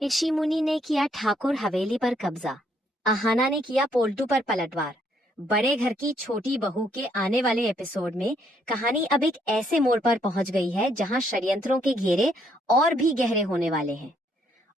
ऋषि मुनि ने किया ठाकुर हवेली पर कब्जा। अहाना ने किया पोल्टू पर पलटवार। बड़े घर की छोटी बहू के आने वाले एपिसोड में कहानी अब एक ऐसे मोड़ पर पहुंच गई है जहां षड्यंत्रों के घेरे और भी गहरे होने वाले हैं।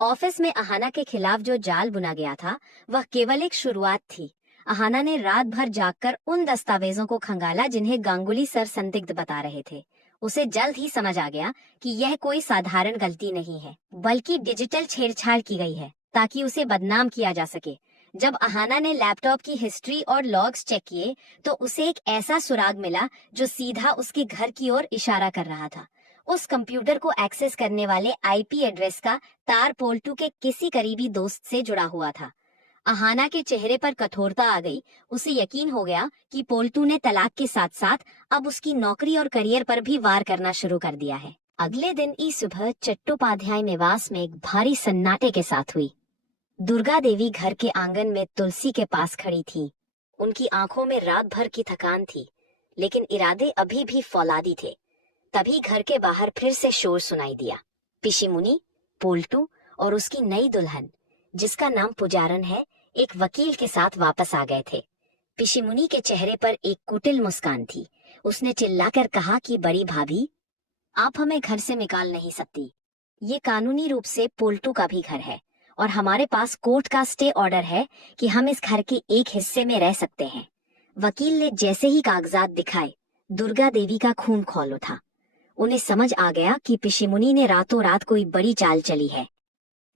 ऑफिस में अहाना के खिलाफ जो जाल बुना गया था वह केवल एक शुरुआत थी। अहाना ने रात भर जागकर उन दस्तावेजों को खंगाला जिन्हें गांगुली सर संदिग्ध बता रहे थे। उसे जल्द ही समझ आ गया कि यह कोई साधारण गलती नहीं है, बल्कि डिजिटल छेड़छाड़ की गई है ताकि उसे बदनाम किया जा सके। जब अहाना ने लैपटॉप की हिस्ट्री और लॉग्स चेक किए तो उसे एक ऐसा सुराग मिला जो सीधा उसके घर की ओर इशारा कर रहा था। उस कंप्यूटर को एक्सेस करने वाले आईपी एड्रेस का तार पोल्टू के किसी करीबी दोस्त से जुड़ा हुआ था। अहाना के चेहरे पर कठोरता आ गई। उसे यकीन हो गया कि पोल्टू ने तलाक के साथ साथ अब उसकी नौकरी और करियर पर भी वार करना शुरू कर दिया है। अगले दिन ई सुबह चट्टोपाध्याय निवास में एक भारी सन्नाटे के साथ हुई। दुर्गा देवी घर के आंगन में तुलसी के पास खड़ी थी। उनकी आंखों में रात भर की थकान थी, लेकिन इरादे अभी भी फौलादी थे। तभी घर के बाहर फिर से शोर सुनाई दिया। पिशी मुनि, पोल्टू और उसकी नई दुल्हन, जिसका नाम पुजारन है, एक वकील के साथ वापस आ गए थे। पिशी मुनि के चेहरे पर एक कुटिल मुस्कान थी। उसने चिल्लाकर कहा कि बड़ी भाभी, आप हमें घर से निकाल नहीं सकती। ये कानूनी रूप से पोल्टू का भी घर है और हमारे पास कोर्ट का स्टे ऑर्डर है कि हम इस घर के एक हिस्से में रह सकते हैं। वकील ने जैसे ही कागजात दिखाए, दुर्गा देवी का खून खौल उठा। उन्हें समझ आ गया कि पिशीमुनि ने रातों रात कोई बड़ी चाल चली है।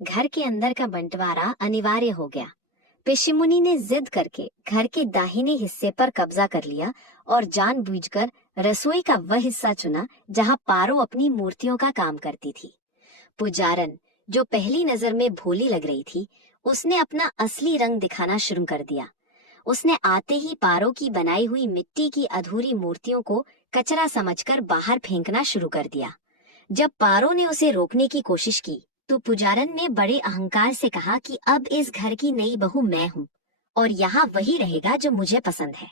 घर के अंदर का बंटवारा अनिवार्य हो गया। पिशीमुनि ने जिद करके घर के दाहिने हिस्से पर कब्जा कर लिया और जानबूझकर रसोई का वह हिस्सा चुना जहां पारो अपनी मूर्तियों का काम करती थी। पुजारन, जो पहली नजर में भोली लग रही थी, उसने अपना असली रंग दिखाना शुरू कर दिया। उसने आते ही पारो की बनाई हुई मिट्टी की अधूरी मूर्तियों को कचरा समझकर बाहर फेंकना शुरू कर दिया। जब पारो ने उसे रोकने की कोशिश की तो पुजारन ने बड़े अहंकार से कहा कि अब इस घर की नई बहू मैं हूँ और यहाँ वही रहेगा जो मुझे पसंद है।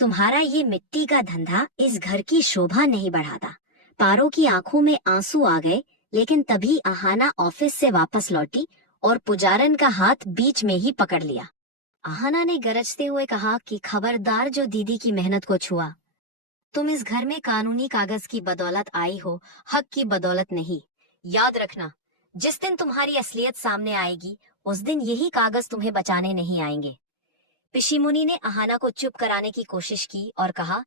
तुम्हारा ये मिट्टी का धंधा इस घर की शोभा नहीं बढ़ाता। पारो की आंखों में आंसू आ गए, लेकिन तभी अहाना ऑफिस से वापस लौटी और पुजारन का हाथ बीच में ही पकड़ लिया। अहाना ने गरजते हुए कहा कि खबरदार जो दीदी की मेहनत को छुआ। तुम इस घर में कानूनी कागज की बदौलत आई हो, हक की बदौलत नहीं। याद रखना, जिस दिन तुम्हारी असलियत सामने आएगी उस दिन यही कागज तुम्हें बचाने नहीं आएंगे। पिशीमुनि ने अहाना को चुप कराने की कोशिश की और कहा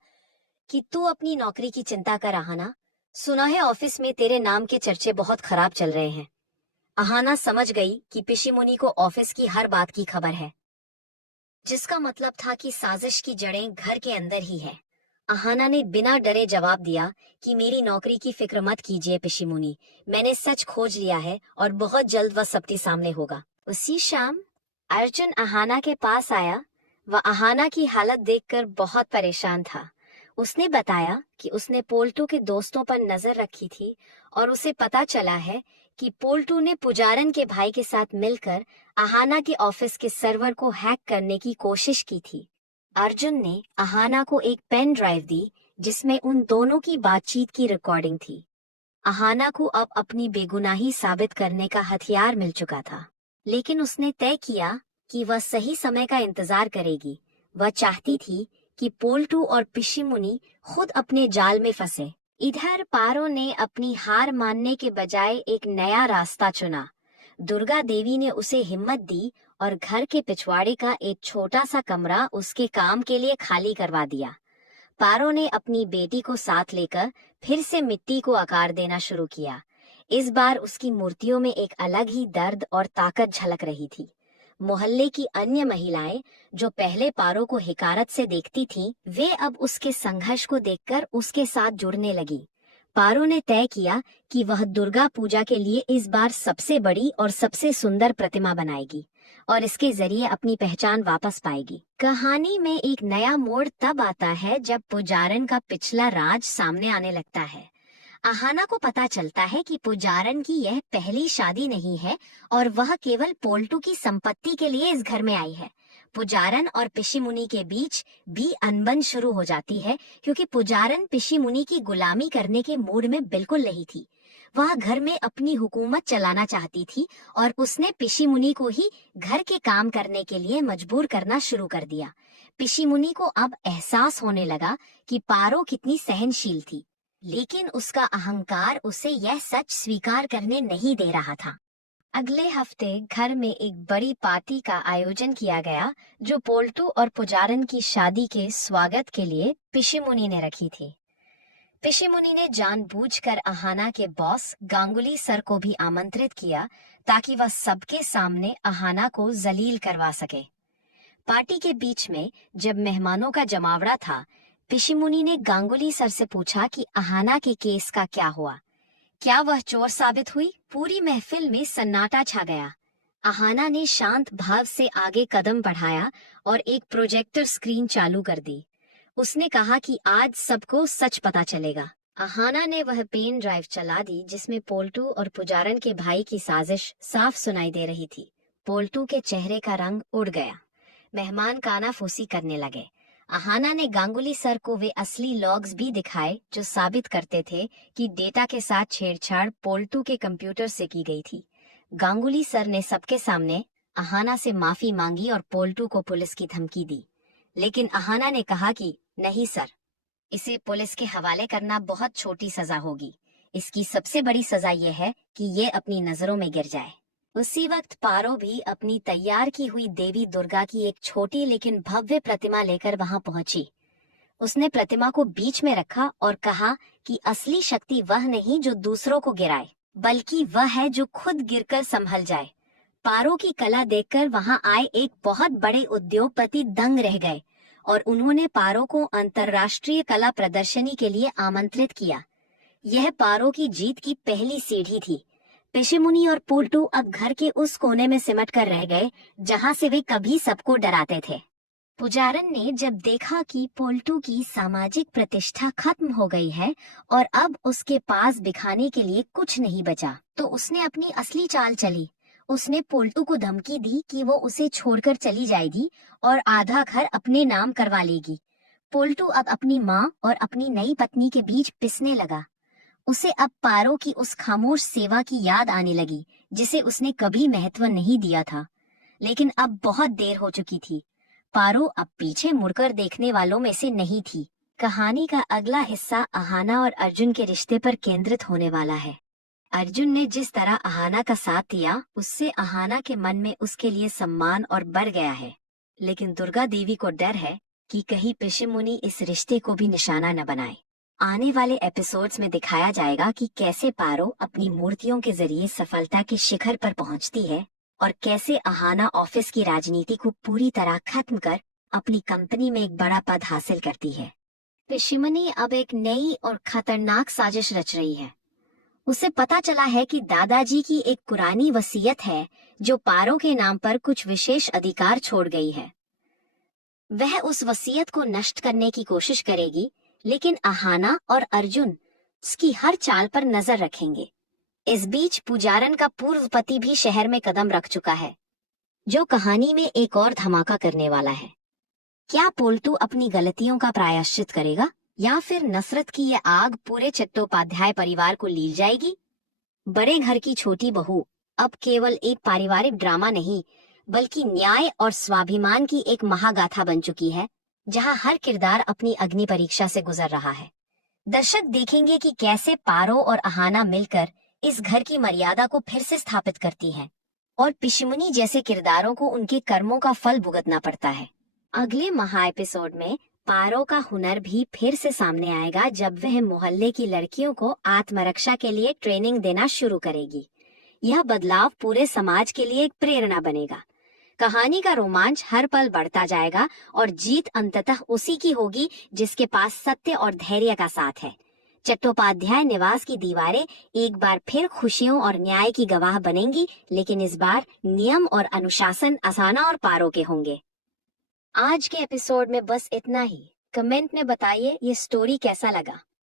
कि तू अपनी नौकरी की चिंता कर अहाना। सुना है ऑफिस में तेरे नाम के चर्चे बहुत खराब चल रहे हैं। अहाना समझ गई कि पिशीमुनि को ऑफिस की हर बात की खबर है, जिसका मतलब था कि साजिश की जड़ें घर के अंदर ही है। अहाना ने बिना डरे जवाब दिया कि मेरी नौकरी की फिक्र मत कीजिए पिशीमुनि, मैंने सच खोज लिया है और बहुत जल्द वह सबके सामने होगा। उसी शाम अर्जुन अहाना के पास आया। वह अहाना की हालत देखकर बहुत परेशान था। उसने बताया कि उसने पोल्टू के दोस्तों पर नजर रखी थी और उसे पता चला है कि पोल्टू ने पुजारन के भाई के साथ मिलकर अहाना के ऑफिस के सर्वर को हैक करने की कोशिश की थी। अर्जुन ने अहाना को एक पेन ड्राइव दी जिसमें उन दोनों की बातचीत की रिकॉर्डिंग थी। अहाना को अब अपनी बेगुनाही साबित करने का हथियार मिल चुका था, लेकिन उसने तय किया कि वह सही समय का इंतजार करेगी। वह चाहती थी कि पोल्टू और पिशीमुनि खुद अपने जाल में फंसे। इधर पारो ने अपनी हार मानने के बजाय एक नया रास्ता चुना। दुर्गा देवी ने उसे हिम्मत दी और घर के पिछवाड़े का एक छोटा सा कमरा उसके काम के लिए खाली करवा दिया। पारो ने अपनी बेटी को साथ लेकर फिर से मिट्टी को आकार देना शुरू किया। इस बार उसकी मूर्तियों में एक अलग ही दर्द और ताकत झलक रही थी। मोहल्ले की अन्य महिलाएं जो पहले पारो को हिकारत से देखती थीं, वे अब उसके संघर्ष को देखकर उसके साथ जुड़ने लगी। पारो ने तय किया कि वह दुर्गा पूजा के लिए इस बार सबसे बड़ी और सबसे सुंदर प्रतिमा बनाएगी और इसके जरिए अपनी पहचान वापस पाएगी। कहानी में एक नया मोड़ तब आता है जब पुजारन का पिछला राज सामने आने लगता है। अहाना को पता चलता है कि पुजारन की यह पहली शादी नहीं है और वह केवल पोल्टू की संपत्ति के लिए इस घर में आई है। पुजारन और पिशीमुनि के बीच भी अनबन शुरू हो जाती है क्योंकि पुजारन पिशीमुनि की गुलामी करने के मूड में बिल्कुल नहीं थी। वह घर में अपनी हुकूमत चलाना चाहती थी और उसने पिशीमुनी को ही घर के काम करने के लिए मजबूर करना शुरू कर दिया। पिशीमुनी को अब एहसास होने लगा कि पारो कितनी सहनशील थी, लेकिन उसका अहंकार उसे यह सच स्वीकार करने नहीं दे रहा था। अगले हफ्ते घर में एक बड़ी पार्टी का आयोजन किया गया, जो पोल्टू और पुजारन की शादी के स्वागत के लिए पिशीमुनी ने रखी थी। पिशीमुनी ने जानबूझकर अहाना के बॉस गांगुली सर को भी आमंत्रित किया, ताकि वह सबके सामने अहाना को जलील करवा सके। पार्टी के बीच में जब मेहमानों का जमावड़ा था, पिशीमुनी ने गांगुली सर से पूछा कि अहाना के केस का क्या हुआ। क्या वह चोर साबित हुई? पूरी महफिल में सन्नाटा छा गया। अहाना ने शांत भाव से आगे कदम बढ़ाया और एक प्रोजेक्टर स्क्रीन चालू कर दी। उसने कहा कि आज सबको सच पता चलेगा। अहाना ने वह पेन ड्राइव चला दी जिसमें पोल्टू और पुजारन के भाई की साजिश साफ सुनाई दे रही थी। पोल्टू के चेहरे का रंग उड़ गया। मेहमान कानाफूसी करने लगे। अहाना ने गांगुली सर को वे असली लॉग्स भी दिखाए जो साबित करते थे कि डेटा के साथ छेड़छाड़ पोल्टू के कंप्यूटर से की गई थी। गांगुली सर ने सबके सामने अहाना से माफी मांगी और पोल्टू को पुलिस की धमकी दी, लेकिन अहाना ने कहा कि नहीं सर, इसे पुलिस के हवाले करना बहुत छोटी सजा होगी। इसकी सबसे बड़ी सजा यह है कि ये अपनी नजरों में गिर जाए। उसी वक्त पारो भी अपनी तैयार की हुई देवी दुर्गा की एक छोटी लेकिन भव्य प्रतिमा लेकर वहां पहुंची। उसने प्रतिमा को बीच में रखा और कहा कि असली शक्ति वह नहीं जो दूसरों को गिराए, बल्कि वह है जो खुद गिरकर संभल जाए। पारो की कला देखकर वहां आए एक बहुत बड़े उद्योगपति दंग रह गए और उन्होंने पारो को अंतर्राष्ट्रीय कला प्रदर्शनी के लिए आमंत्रित किया। यह पारो की जीत की पहली सीढ़ी थी। पिशीमुनी और पोल्टू अब घर के उस कोने में सिमट कर रह गए जहां से वे कभी सबको डराते थे। पुजारन ने जब देखा कि पोल्टू की सामाजिक प्रतिष्ठा खत्म हो गई है और अब उसके पास दिखाने के लिए कुछ नहीं बचा, तो उसने अपनी असली चाल चली। उसने पोल्टू को धमकी दी कि वो उसे छोड़कर चली जाएगी और आधा घर अपने नाम करवा लेगी। पोल्टू अब अपनी माँ और अपनी नई पत्नी के बीच पिसने लगा। उसे अब पारो की उस खामोश सेवा की याद आने लगी जिसे उसने कभी महत्व नहीं दिया था, लेकिन अब बहुत देर हो चुकी थी। पारो अब पीछे मुड़कर देखने वालों में से नहीं थी। कहानी का अगला हिस्सा अहाना और अर्जुन के रिश्ते पर केंद्रित होने वाला है। अर्जुन ने जिस तरह अहाना का साथ दिया, उससे अहाना के मन में उसके लिए सम्मान और बढ़ गया है, लेकिन दुर्गा देवी को डर है कि कहीं पिशीमुनी इस रिश्ते को भी निशाना न बनाए। आने वाले एपिसोड्स में दिखाया जाएगा कि कैसे पारो अपनी मूर्तियों के जरिए सफलता के शिखर पर पहुंचती है और कैसे अहाना ऑफिस की राजनीति को पूरी तरह खत्म कर अपनी कंपनी में एक बड़ा पद हासिल करती है। पिशीमुनी अब एक नई और खतरनाक साजिश रच रही है। उसे पता चला है कि दादाजी की एक पुरानी वसीयत है जो पारो के नाम पर कुछ विशेष अधिकार छोड़ गई है। वह उस वसीयत को नष्ट करने की कोशिश करेगी, लेकिन अहाना और अर्जुन उसकी हर चाल पर नजर रखेंगे। इस बीच पुजारन का पूर्व पति भी शहर में कदम रख चुका है, जो कहानी में एक और धमाका करने वाला है। क्या पोल्टू अपनी गलतियों का प्रायश्चित करेगा या फिर नफरत की यह आग पूरे चट्टोपाध्याय परिवार को लील जाएगी? बड़े घर की छोटी बहू अब केवल एक पारिवारिक ड्रामा नहीं, बल्कि न्याय और स्वाभिमान की एक महागाथा बन चुकी है, जहां हर किरदार अपनी अग्नि परीक्षा से गुजर रहा है। दर्शक देखेंगे कि कैसे पारो और अहाना मिलकर इस घर की मर्यादा को फिर से स्थापित करती हैं और पिशीमुनी जैसे किरदारों को उनके कर्मों का फल भुगतना पड़ता है। अगले महा एपिसोड में पारो का हुनर भी फिर से सामने आएगा जब वह मोहल्ले की लड़कियों को आत्मरक्षा के लिए ट्रेनिंग देना शुरू करेगी। यह बदलाव पूरे समाज के लिए एक प्रेरणा बनेगा। कहानी का रोमांच हर पल बढ़ता जाएगा और जीत अंततः उसी की होगी जिसके पास सत्य और धैर्य का साथ है। चट्टोपाध्याय निवास की दीवारें एक बार फिर खुशियों और न्याय की गवाह बनेंगी, लेकिन इस बार नियम और अनुशासन अहाना और पारो के होंगे। आज के एपिसोड में बस इतना ही। कमेंट में बताइए ये स्टोरी कैसा लगा।